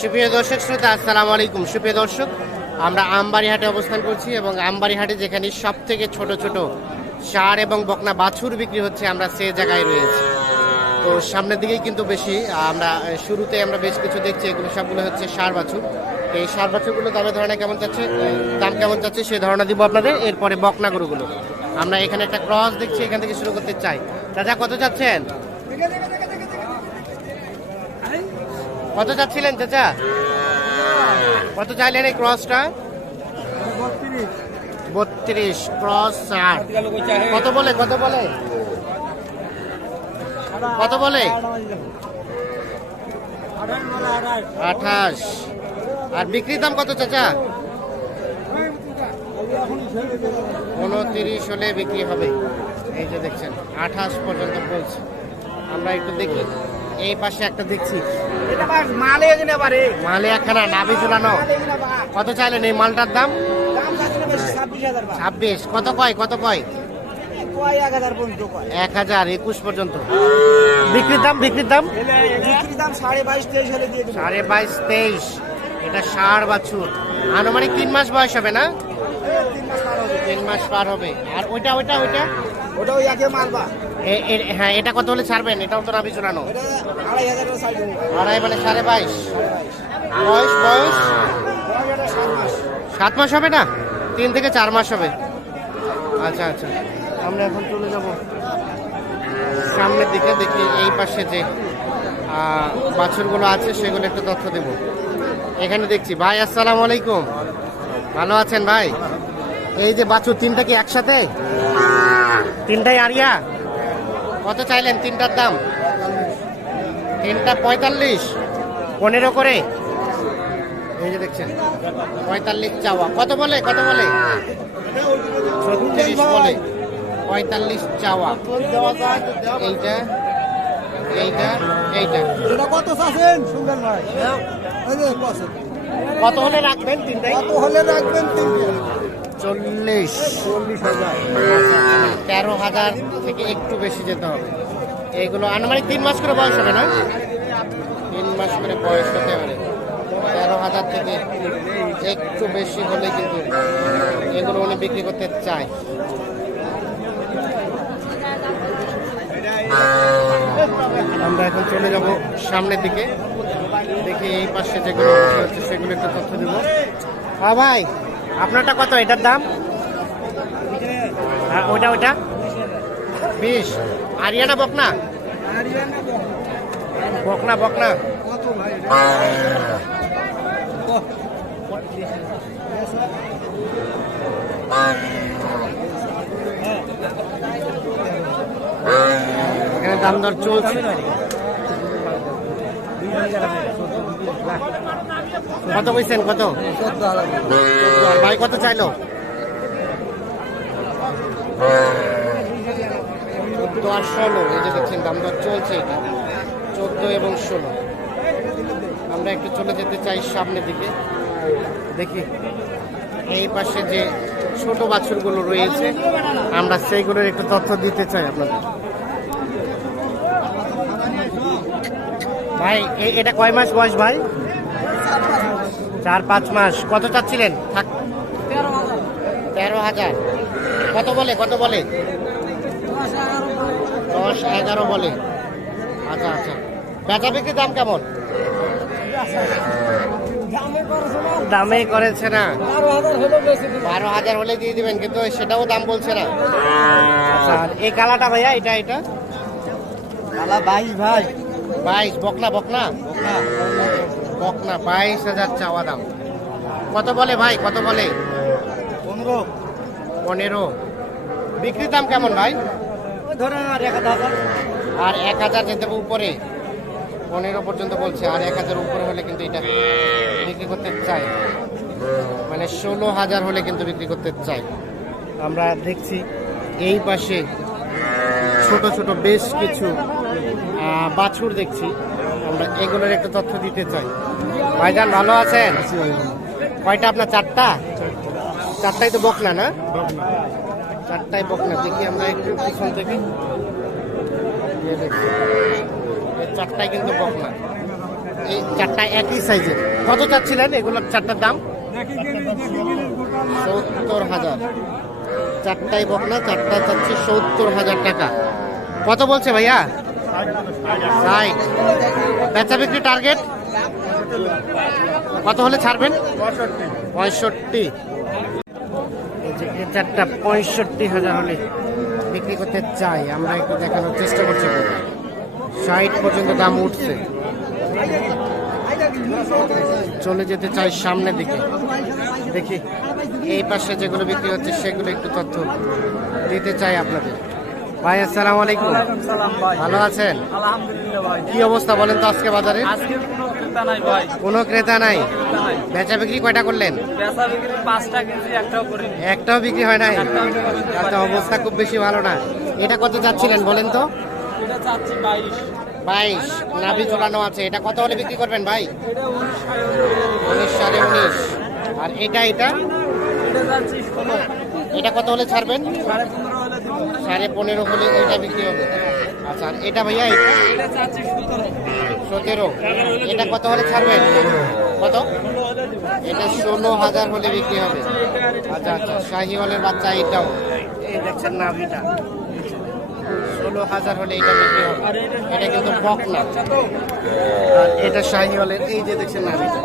সুপ্রিয় দর্শক শ্রোতা, আসসালামু আলাইকুম। সুপ্রিয় দর্শক, আমরা আমবাড়ি হাটে অবস্থান করছি এবং আমবাড়ি হাটে যেখানে সব থেকে ছোট ছোট সার এবং বকনা বাছুর বিক্রি হচ্ছে, আমরা সে জায়গায় রয়েছি। তো সামনের দিকেই কিন্তু বেশি, আমরা শুরুতে আমরা বেশ কিছু দেখছি, এগুলো সবগুলো হচ্ছে সার বাছুর। এই সার বাছুরগুলো দামের ধারণা কেমন যাচ্ছে? দাম কেমন যাচ্ছে সেই ধারণা দিব আপনাদের। এরপরে বকনা গরুগুলো আমরা এখানে একটা ক্রস দেখছি, এখান থেকে শুরু করতে চাই। চাচা, কত চাচ্ছেন কত চাচ্ছিলেন চাচা? কত চাইলেন এই ক্রসটা? বত্রিশ, ক্রস ষাট। কত বলে কত বলে? কত বলে? আঠাশ। আর বিক্রির দাম কত চাচা? উনত্রিশ হলে বিক্রি হবে। এই যে দেখছেন, আঠাশ পর্যন্ত বলছে। আমরা একটু দেখি। এই পাশে একটা দেখছি। মালে একখানা নাভি ঝুলানো। কত চাইলেন এই মালটার দাম? ছাব্বিশ কত কয়? কত কয়? এক হাজার একুশ পর্যন্ত। বিক্রির দাম বিক্রির দাম? সাড়ে বাইশ তেইশ এটা ষাড় বাছুর। আনুমানিক তিন মাস বয়স হবে না? তিন মাস পার হবে। তিন মাস পার হবে। আর ওইটা ওইটা ওইটা? ওটা ওই একে মালবা হ্যাঁ এটা কত হলে ছাড়বেন? এটাও তো ঝুলানো ওটা আড়াই মানে সাড়ে বাইশ। বয়স বয়স? সাত মাস হবে না? তিন থেকে চার মাস হবে। আচ্ছা আচ্ছা। আমরা এখন চলে যাব সামনের দিকে দেখি এই পাশে যে বাছুরগুলো আছে সেগুলো একটু তথ্য দেব। এখানে দেখছি ভাই আসসালামু আলাইকুম। ভালো আছেন ভাই? এই যে বাছুর তিনটা কি একসাথে? তিনটাই আরিয়া? কত চাইলেন তিনটার দাম? তিনটা পঁয়তাল্লিশ। পনেরো করে। এই যে দেখছেন পঁয়তাল্লিশ চাওয়া। কত বলে কত বলে? ছত্রিশ বলে। পঁয়তাল্লিশ চাওয়া। এইটা এইটা এইটা। কত চাচ্ছেন? শুনবেন ভাই কত? কত হলে রাখবেন তিনটাই? কত হলে রাখবেন তিনটে? চল্লিশ। তেরো হাজার থেকে একটু বেশি যেতে হবে। এইগুলো আনুমানিক তিন মাস করে বয়স হবে না? তিন মাস করে বয়স হতে হবে তেরো হাজার থেকে একটু বেশি হলে কিন্তু এগুলো উনি বিক্রি করতে চায়। আমরা এখন চলে যাব সামনের দিকে। দেখি এই পাশে যেগুলো সেগুলো একটু তথ্য দেবো। হ্যাঁ ভাই। আপনারটা কত? এটার দাম? হ্যাঁ ওইটা ওইটা। বিশ। আরিয়ানা বকনা? বকনা বকনা। দাম দর চলছে। কত কইছেন, কত? ভাই, কত চাইলো? চোদ্দ আর ষোলো, এই যে দেখছেন, দাম দর চলছে এটা। চোদ্দ এবং ষোলো। আমরা একটু চলে যেতে চাই সামনের দিকে। দেখি, এই পাশে যে ছোট বাছুরগুলো রয়েছে, আমরা সেইগুলোর একটু তথ্য দিতে চাই আপনাদের। ভাই এটা কয় মাস বয়স ভাই? চার পাঁচ মাস। কত চাচ্ছিলেন? তেরো হাজার। কত বলে? কত বলে? দশ এগারো বলে। আচ্ছা আচ্ছা। বেচা বিক্রির দাম কেমন? দামেই করেছে না। বারো হাজার হলে দিয়ে দিবেন, কিন্তু সেটাও দাম বলছে না। আচ্ছা এই কালাটা ভাইয়া, এটা এটা? কালা বাইশ ভাই। বাইশ বকনা বকনা? বকনা বাইশ হাজার চাওয়া দাম। কত বলে ভাই কত বলে? পনেরো। পনেরো। বিক্রির দাম কেমন ভাই? ধরেন আর এক হাজার। আর এক হাজার যেতে উপরে। পনেরো পর্যন্ত বলছে আর এক হাজার উপরে হলে কিন্তু এটা বিক্রি করতে চাই মানে ষোলো হাজার হলে কিন্তু বিক্রি করতে চাই আমরা দেখছি। এই পাশে ছোট ছোট বেশ কিছু বাছুর দেখছি। আমরা এগুলোর একটু তথ্য দিতে চাই। ভাইজান, ভালো আছেন? কয়টা আপনার? চারটা? চারটাই তো বকনা, না? চারটাই বকনা। দেখি আমরা একটু পিছন থেকে। চারটাই কিন্তু বকনা। এই চারটা একই সাইজের। কত চাচ্ছিলেন? এগুলোর চারটার দাম? সত্তর হাজার। চারটাই বকনা চারটা চাচ্ছি সত্তর হাজার টাকা। কত বলছে ভাইয়া? ষাট বেচা বিক্রি টার্গেট? কত হলে ছাড়বেন? পঁয়ষট্টি। চারটা পঁয়ষট্টি হাজার হলে বিক্রি করতে চাই। আমরা একটু দেখানোর চেষ্টা করছি। ষাট পর্যন্ত দাম উঠছে। চলে যেতে চাই সামনের দিকে। দেখি, এই পাশে যেগুলো বিক্রি হচ্ছে, সেগুলো একটু তথ্য দিতে চাই আপনাদের। ভাই, আসসালামু আলাইকুম। ভালো আছেন? কি অবস্থা বলেন তো আজকে বাজারে? কোনো ক্রেতা নাই। বেচা বিক্রি কয়টা করলেন? একটাও বিক্রি হয় নাই। অবস্থা খুব বেশি ভালো না। এটা কত যাচ্ছিলেন বলেন তো? বাইশ। নাভি ঝোলানো আছে। এটা কত হলে বিক্রি করবেন ভাই? উনিশ সাড়ে উনিশ। আর এটা এটা? এটা কত হলে ছাড়বেন? সাড়ে পনেরো হলে এটা বিক্রি হবে। আচ্ছা এটা ভাইয়া সতেরো। এটা কত হলে ছাড়বেন কত? এটা ষোলো হাজার হলে বিক্রি হবে। আচ্ছা আচ্ছা শাহি হলের বাচ্চা এটাও। দেখছেন নাভিটা। ষোলো হাজার হলে এটা বিক্রি হবে। এটা কিন্তু বক না আর এটা শাহিওয়ালের এই যে দেখছেন নাভিটা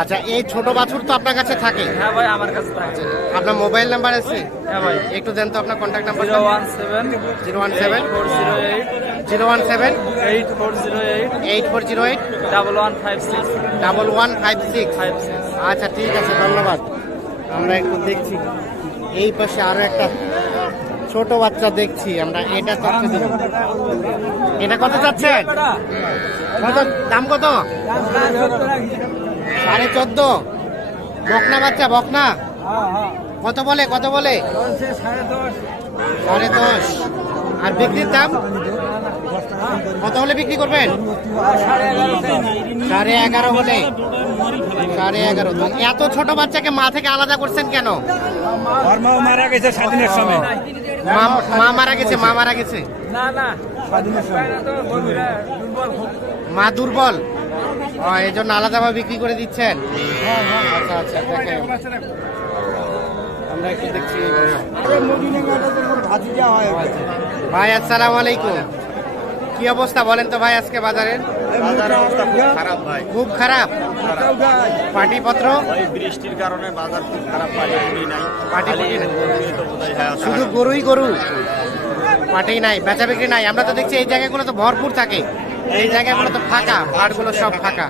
আচ্ছা এই ছোট বাছুর তো আপনার কাছে থাকে? হ্যাঁ ভাই আমার কাছে থাকছে আপনার মোবাইল নাম্বার আছে? হ্যাঁ ভাই। একটু দেন তো আপনার contact number. Zero one seven zero one seven. Four zero eight zero one seven. Eight four zero eight eight four zero eight. Double one five six. Double one five six. Five six. আচ্ছা ঠিক আছে ধন্যবাদ। আমরা একটু দেখছি। এই পাশে আরও একটা ছোট বাচ্চা দেখছি, আমরা এটা এটা কত চাচ্ছেন? কত, দাম কত? সাড়ে চোদ্দ। বকনা বাচ্চা, বকনা? কত বলে কত বলে? সাড়ে দশ। আর বিক্রির দাম? কত হলে বিক্রি করবেন? সাড়ে এগারো হলে। সাড়ে এগারো। এত ছোট বাচ্চাকে মা থেকে আলাদা করছেন কেন? মারা গেছে সময়। মা মা মারা গেছে মা মারা গেছে। না না। মা দুর্বল। ও, এই জন্য আলাদাভাবে বিক্রি করে দিচ্ছেন। আচ্ছা আচ্ছা দেখেন আমরা একটু দেখছি। ভাই আসসালামু আলাইকুম। কি অবস্থা বলেন তো ভাই আজকে বাজারের? খুব খারাপ ভাই। খুব খারাপ? পাটিপত্র? বৃষ্টির কারণে বাজার খুব খারাপ পাটি হ্যাঁ শুধু গরুই গরু? পাটি নাই বেচা বিক্রি নাই। আমরা তো দেখছি এই জায়গাগুলো তো ভরপুর থাকে। এই জায়গাগুলো তো ফাঁকা ভাড়গুলো সব ফাঁকা।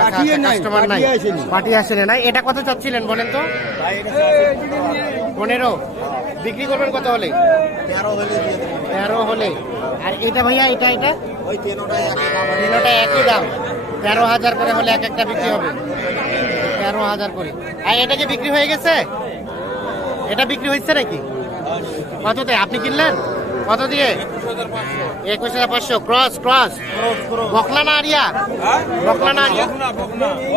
কাস্টমার নাই পাটি আসেনি। নাই। এটা কত চাচ্ছিলেন বলেন তো? পনেরো। বিক্রি করবেন কত হলে? তেরো হলে আর এটা ভাইয়া এটা এটা? তিনোটা একই দাম। তেরো হাজার করে হলে এক একটা বিক্রি হবে। তেরো হাজার করে। আর এটা কি বিক্রি হয়ে গেছে? এটা বিক্রি হয়েছে নাকি? কততে? আপনি কিনলেন? কত দিয়ে? একুশ হাজার পাঁচশো। Cross cross. বকনা না আরিয়া? বকনা না আরিয়া?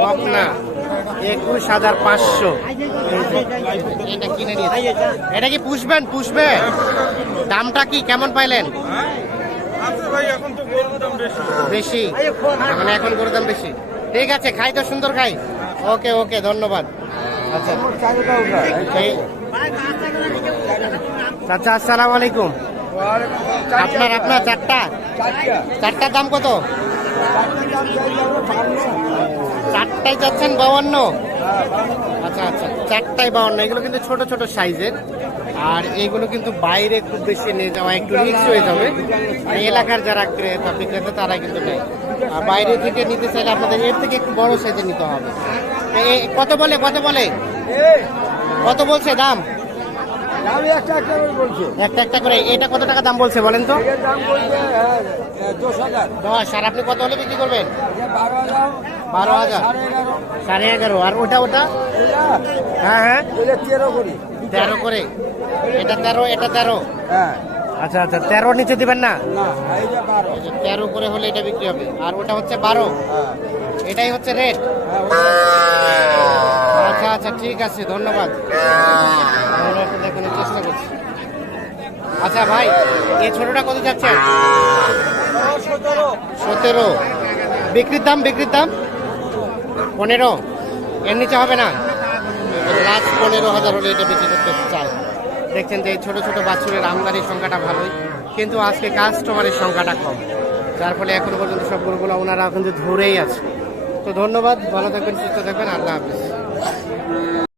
বকনা। একুশ হাজার পাঁচশো। এটা কিনে নিয়ে এটা কি পুষবেন? পুষবে দামটা কি? কেমন পাইলেন? বেশি। মানে এখন করে দাম বেশি। ঠিক আছে, খাই তো, সুন্দর খাই। ওকে ওকে, ধন্যবাদ। আচ্ছা। চাচা আসসালামু আলাইকুম। আপনার আপনার চারটা? চারটার দাম কত? চারটাই যাচ্ছেন বাউান্ন? আচ্ছা আচ্ছা। চারটায় বাউান্ন। এগুলো কিন্তু ছোট ছোট সাইজের। আর এগুলো কিন্তু বাইরে খুব বেশি নিয়ে যাওয়া একটু রিক্স হয়ে যাবে। আর এলাকার যারা ক্রেতা বিক্রেতা তারা কিন্তু নেয়। আর বাইরে থেকে নিতে চাইলে আপনাদের এর থেকে একটু বড় সাইজে নিতে হবে। কত বলে কত বলে? কত বলছে দাম? আমি একটা একটা করে বলছি। একটা একটা করে এটা কত টাকা দাম বলছে বলেন তো? এর দাম বলছে দশ হাজার। দশ আর আপনি কত হলে বিক্রি করবেন? বারো হাজার বারো হাজার। সাড়ে এগারো। আর ওটা ওটা? হ্যাঁ হ্যাঁ। তেরো করি। তেরো করে। এটা তেরো এটা তেরো? হ্যাঁ। আচ্ছা আচ্ছা তেরোর নিচে দিবেন না? তেরো করে হলে এটা বিক্রি হবে। আর ওটা হচ্ছে বারো? হ্যাঁ। এটাই হচ্ছে রেট? হ্যাঁ আচ্ছা আচ্ছা ঠিক আছে, ধন্যবাদ। দেখানোর চেষ্টা করছি। আচ্ছা ভাই এই ছোটটা কত যাচ্ছে? সতেরো। বিক্রির দাম বিক্রির দাম? পনেরো। এর নিচে হবে না? লাস্ট পনেরো হাজার হলে এটা বিক্রি করতে চায় দেখছেন যে এই ছোটো ছোটো বাছুরের আমদানির সংখ্যাটা ভালোই, কিন্তু আজকে কাস্টমারের সংখ্যাটা কম। যার ফলে এখনও পর্যন্ত সব গরুগুলো ওনারা কিন্তু ধরেই আছে। তো ধন্যবাদ, ভালো থাকবেন, সুস্থ থাকবেন, আল্লাহ হাফিজ। 嗯。